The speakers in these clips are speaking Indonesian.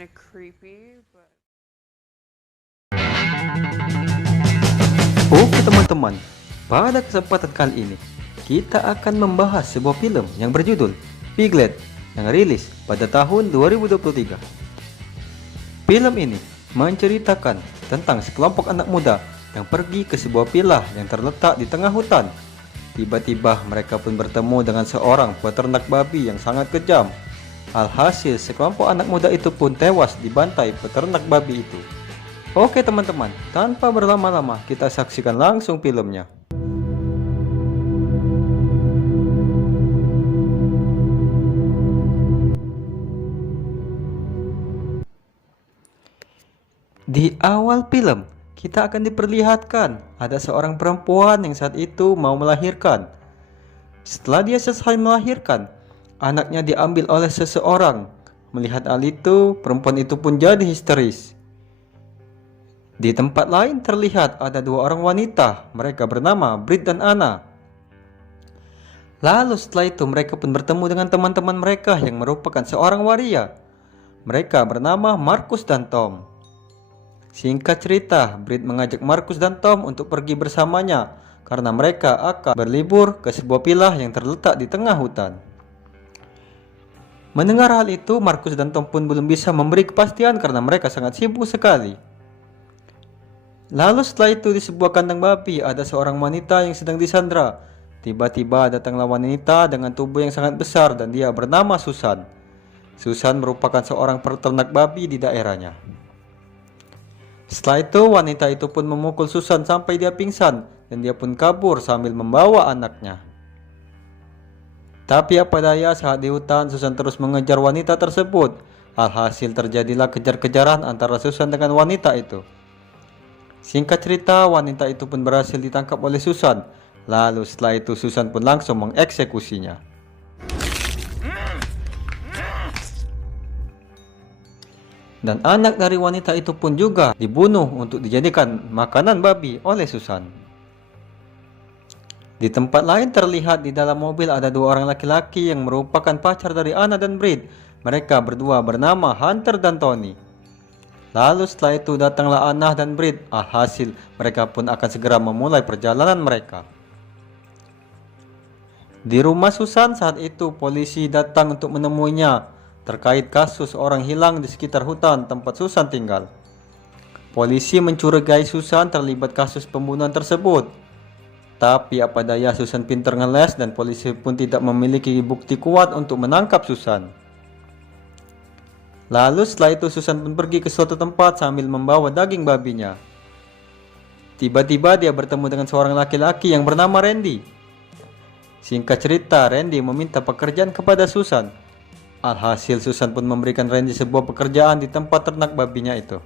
kind of creepy, but Oke teman-teman, pada kesempatan kali ini kita akan membahas sebuah film yang berjudul Piglet yang rilis pada tahun 2023. Film ini menceritakan tentang sekelompok anak muda yang pergi ke sebuah villa yang terletak di tengah hutan. Tiba-tiba mereka pun bertemu dengan seorang peternak babi yang sangat kejam. Alhasil sekelompok anak muda itu pun tewas dibantai peternak babi itu. Oke teman-teman, tanpa berlama-lama kita saksikan langsung filmnya. Di awal film, kita akan diperlihatkan ada seorang perempuan yang saat itu mau melahirkan. Setelah dia selesai melahirkan, anaknya diambil oleh seseorang. Melihat hal itu, perempuan itu pun jadi histeris. Di tempat lain terlihat ada dua orang wanita, mereka bernama Brit dan Anna. Lalu setelah itu mereka pun bertemu dengan teman-teman mereka yang merupakan seorang waria. Mereka bernama Markus dan Tom. Singkat cerita, Brit mengajak Markus dan Tom untuk pergi bersamanya karena mereka akan berlibur ke sebuah villa yang terletak di tengah hutan. Mendengar hal itu, Markus dan Tom pun belum bisa memberi kepastian karena mereka sangat sibuk sekali. Lalu setelah itu di sebuah kandang babi ada seorang wanita yang sedang disandra. Tiba-tiba datanglah wanita dengan tubuh yang sangat besar dan dia bernama Susan. Susan merupakan seorang peternak babi di daerahnya. Setelah itu wanita itu pun memukul Susan sampai dia pingsan dan dia pun kabur sambil membawa anaknya. Tapi apa daya saat di hutan Susan terus mengejar wanita tersebut. Alhasil terjadilah kejar-kejaran antara Susan dengan wanita itu. Singkat cerita, wanita itu pun berhasil ditangkap oleh Susan. Lalu setelah itu Susan pun langsung mengeksekusinya. Dan anak dari wanita itu pun juga dibunuh untuk dijadikan makanan babi oleh Susan. Di tempat lain terlihat di dalam mobil ada dua orang laki-laki yang merupakan pacar dari Anna dan Brit. Mereka berdua bernama Hunter dan Tony. Lalu setelah itu datanglah Anna dan Brit. Alhasil mereka pun akan segera memulai perjalanan mereka. Di rumah Susan saat itu polisi datang untuk menemuinya terkait kasus orang hilang di sekitar hutan tempat Susan tinggal. Polisi mencurigai Susan terlibat kasus pembunuhan tersebut. Tapi apa daya Susan pintar ngeles dan polisi pun tidak memiliki bukti kuat untuk menangkap Susan. Lalu setelah itu Susan pun pergi ke suatu tempat sambil membawa daging babinya. Tiba-tiba dia bertemu dengan seorang laki-laki yang bernama Randy. Singkat cerita, Randy meminta pekerjaan kepada Susan. Alhasil Susan pun memberikan Randy sebuah pekerjaan di tempat ternak babinya itu.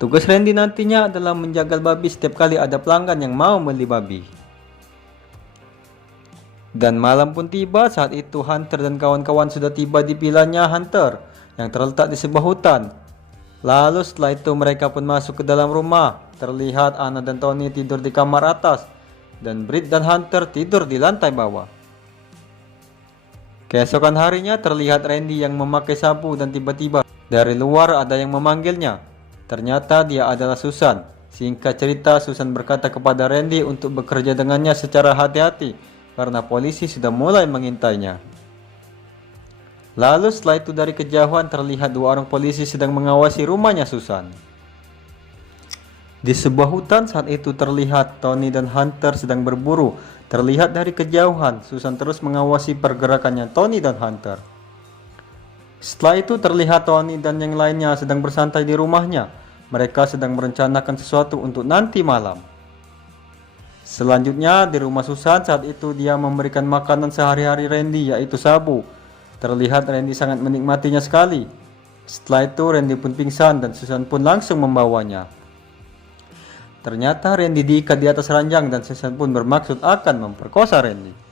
Tugas Randy nantinya adalah menjaga babi setiap kali ada pelanggan yang mau beli babi. Dan malam pun tiba, saat itu Hunter dan kawan-kawan sudah tiba di villanya Hunter yang terletak di sebuah hutan. Lalu setelah itu mereka pun masuk ke dalam rumah. Terlihat Anna dan Tony tidur di kamar atas dan Brit dan Hunter tidur di lantai bawah. Keesokan harinya terlihat Randy yang memakai sapu dan tiba-tiba dari luar ada yang memanggilnya. Ternyata dia adalah Susan. Singkat cerita, Susan berkata kepada Randy untuk bekerja dengannya secara hati-hati karena polisi sudah mulai mengintainya. Lalu setelah itu dari kejauhan terlihat dua orang polisi sedang mengawasi rumahnya Susan. Di sebuah hutan saat itu terlihat Tony dan Hunter sedang berburu. Terlihat dari kejauhan Susan terus mengawasi pergerakannya Tony dan Hunter. Setelah itu terlihat Tony dan yang lainnya sedang bersantai di rumahnya. Mereka sedang merencanakan sesuatu untuk nanti malam. Selanjutnya di rumah Susan saat itu dia memberikan makanan sehari-hari Randy yaitu sabu. Terlihat Randy sangat menikmatinya sekali. Setelah itu Randy pun pingsan dan Susan pun langsung membawanya. Ternyata Randy diikat di atas ranjang dan Susan pun bermaksud akan memperkosa Randy.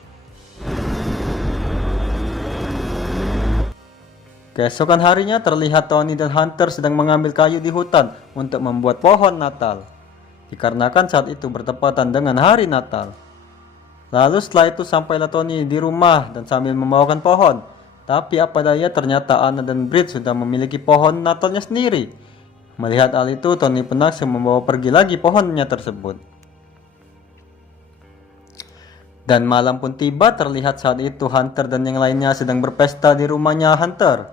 Keesokan harinya terlihat Tony dan Hunter sedang mengambil kayu di hutan untuk membuat pohon Natal. Dikarenakan saat itu bertepatan dengan hari Natal. Lalu setelah itu sampailah Tony di rumah dan sambil membawakan pohon. Tapi apa daya ternyata Anna dan Brit sudah memiliki pohon Natalnya sendiri. Melihat hal itu, Tony pun langsung membawa pergi lagi pohonnya tersebut. Dan malam pun tiba, terlihat saat itu Hunter dan yang lainnya sedang berpesta di rumahnya Hunter.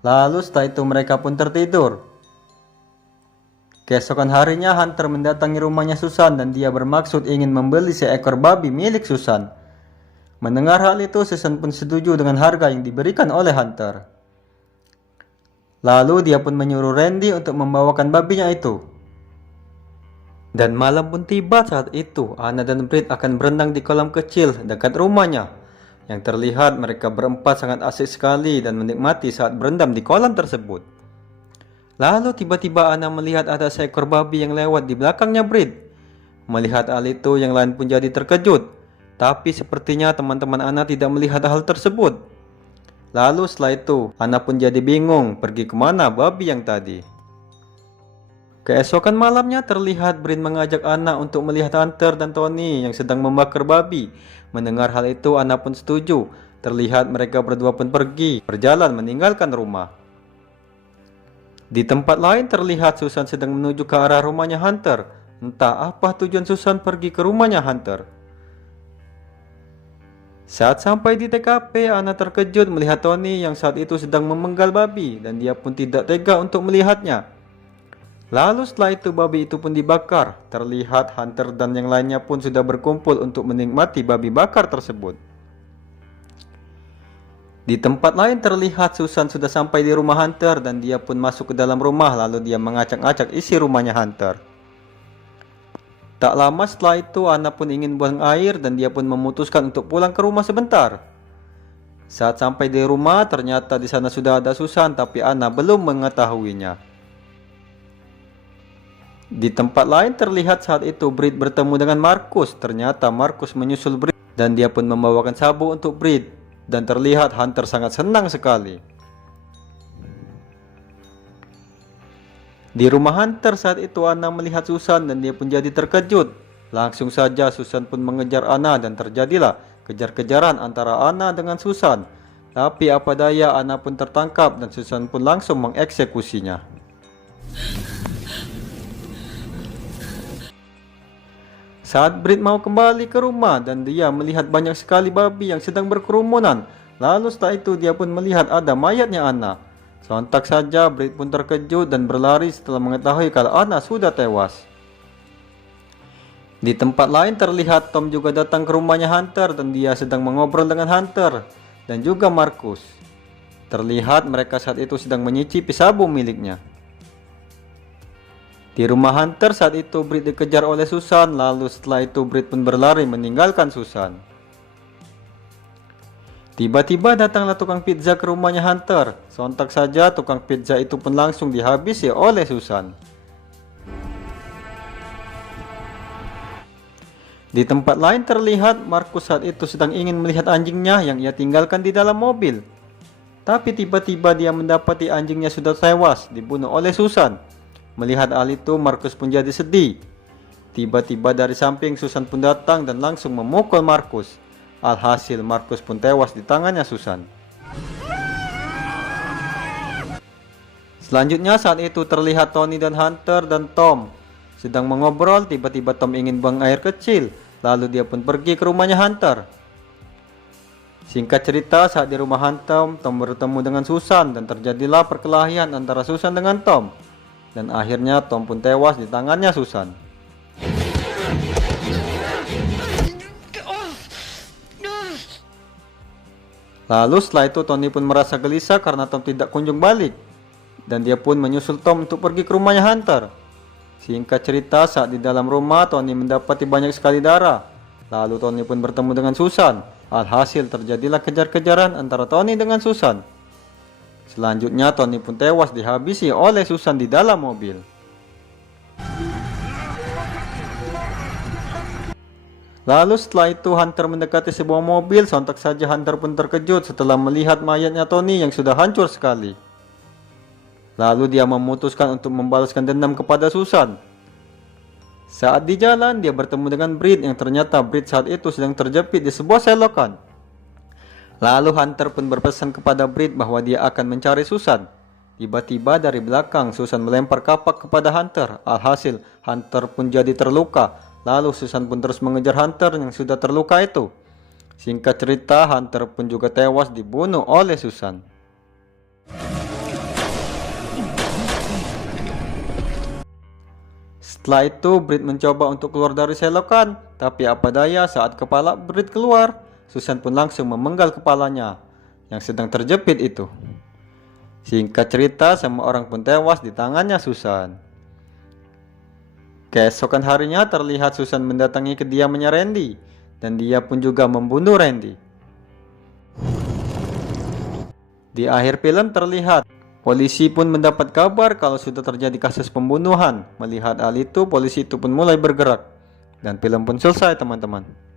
Lalu setelah itu mereka pun tertidur. Keesokan harinya Hunter mendatangi rumahnya Susan dan dia bermaksud ingin membeli seekor babi milik Susan. Mendengar hal itu, Susan pun setuju dengan harga yang diberikan oleh Hunter. Lalu dia pun menyuruh Randy untuk membawakan babinya itu. Dan malam pun tiba saat itu, Anna dan Brit akan berenang di kolam kecil dekat rumahnya. Yang terlihat mereka berempat sangat asik sekali dan menikmati saat berendam di kolam tersebut. Lalu tiba-tiba Anna melihat ada seekor babi yang lewat di belakangnya Brit. Melihat hal itu, yang lain pun jadi terkejut. Tapi sepertinya teman-teman Anna tidak melihat hal tersebut. Lalu setelah itu, Anna pun jadi bingung pergi kemana babi yang tadi. Keesokan malamnya terlihat Brit mengajak Anna untuk melihat Hunter dan Tony yang sedang membakar babi. Mendengar hal itu, Anna pun setuju. Terlihat mereka berdua pun pergi, berjalan meninggalkan rumah. Di tempat lain terlihat Susan sedang menuju ke arah rumahnya Hunter. Entah apa tujuan Susan pergi ke rumahnya Hunter. Saat sampai di TKP, Anna terkejut melihat Tony yang saat itu sedang memenggal babi dan dia pun tidak tega untuk melihatnya. Lalu setelah itu babi itu pun dibakar. Terlihat Hunter dan yang lainnya pun sudah berkumpul untuk menikmati babi bakar tersebut. Di tempat lain terlihat Susan sudah sampai di rumah Hunter dan dia pun masuk ke dalam rumah lalu dia mengacak-acak isi rumahnya Hunter. Tak lama setelah itu Anna pun ingin buang air dan dia pun memutuskan untuk pulang ke rumah sebentar. Saat sampai di rumah ternyata di sana sudah ada Susan tapi Anna belum mengetahuinya. Di tempat lain terlihat saat itu Brit bertemu dengan Marcus. Ternyata Marcus menyusul Brit dan dia pun membawakan sabuk untuk Brit. Dan terlihat Hunter sangat senang sekali. Di rumah Hunter saat itu Anna melihat Susan dan dia pun jadi terkejut. Langsung saja Susan pun mengejar Anna dan terjadilah kejar-kejaran antara Anna dengan Susan. Tapi apa daya Anna pun tertangkap dan Susan pun langsung mengeksekusinya. Saat Brit mau kembali ke rumah dan dia melihat banyak sekali babi yang sedang berkerumunan. Lalu setelah itu dia pun melihat ada mayatnya Anna. Sontak saja Brit pun terkejut dan berlari setelah mengetahui kalau Anna sudah tewas. Di tempat lain terlihat Tom juga datang ke rumahnya Hunter dan dia sedang mengobrol dengan Hunter dan juga Marcus. Terlihat mereka saat itu sedang menyicipi sabuk miliknya. Di rumah Hunter saat itu Brit dikejar oleh Susan, lalu setelah itu Brit pun berlari meninggalkan Susan. Tiba-tiba datanglah tukang pizza ke rumahnya Hunter. Sontak saja tukang pizza itu pun langsung dihabisi oleh Susan. Di tempat lain terlihat Marcus saat itu sedang ingin melihat anjingnya yang ia tinggalkan di dalam mobil. Tapi tiba-tiba dia mendapati anjingnya sudah tewas dibunuh oleh Susan. Melihat hal itu Marcus pun jadi sedih. Tiba-tiba dari samping Susan pun datang dan langsung memukul Marcus. Alhasil Marcus pun tewas di tangannya Susan. Selanjutnya saat itu terlihat Tony dan Hunter dan Tom sedang mengobrol. Tiba-tiba Tom ingin buang air kecil. Lalu dia pun pergi ke rumahnya Hunter. Singkat cerita saat di rumah Hunter Tom bertemu dengan Susan dan terjadilah perkelahian antara Susan dengan Tom. Dan akhirnya Tom pun tewas di tangannya Susan. Lalu setelah itu Tony pun merasa gelisah karena Tom tidak kunjung balik. Dan dia pun menyusul Tom untuk pergi ke rumahnya Hunter. Singkat cerita saat di dalam rumah Tony mendapati banyak sekali darah. Lalu Tony pun bertemu dengan Susan. Alhasil terjadilah kejar-kejaran antara Tony dengan Susan. Selanjutnya Tony pun tewas dihabisi oleh Susan di dalam mobil. Lalu setelah itu Hunter mendekati sebuah mobil. Sontak saja Hunter pun terkejut setelah melihat mayatnya Tony yang sudah hancur sekali. Lalu dia memutuskan untuk membalaskan dendam kepada Susan. Saat di jalan dia bertemu dengan Brit yang ternyata Brit saat itu sedang terjepit di sebuah selokan. Lalu Hunter pun berpesan kepada Britt bahwa dia akan mencari Susan. Tiba-tiba dari belakang Susan melempar kapak kepada Hunter. Alhasil Hunter pun jadi terluka. Lalu Susan pun terus mengejar Hunter yang sudah terluka itu. Singkat cerita, Hunter pun juga tewas dibunuh oleh Susan. Setelah itu Britt mencoba untuk keluar dari selokan, tapi apa daya saat kepala Britt keluar, Susan pun langsung memenggal kepalanya yang sedang terjepit itu. Singkat cerita, semua orang pun tewas di tangannya Susan. Keesokan harinya terlihat Susan mendatangi kediamannya Randy, dan dia pun juga membunuh Randy. Di akhir film terlihat polisi pun mendapat kabar kalau sudah terjadi kasus pembunuhan. Melihat hal itu, polisi itu pun mulai bergerak. Dan film pun selesai teman-teman.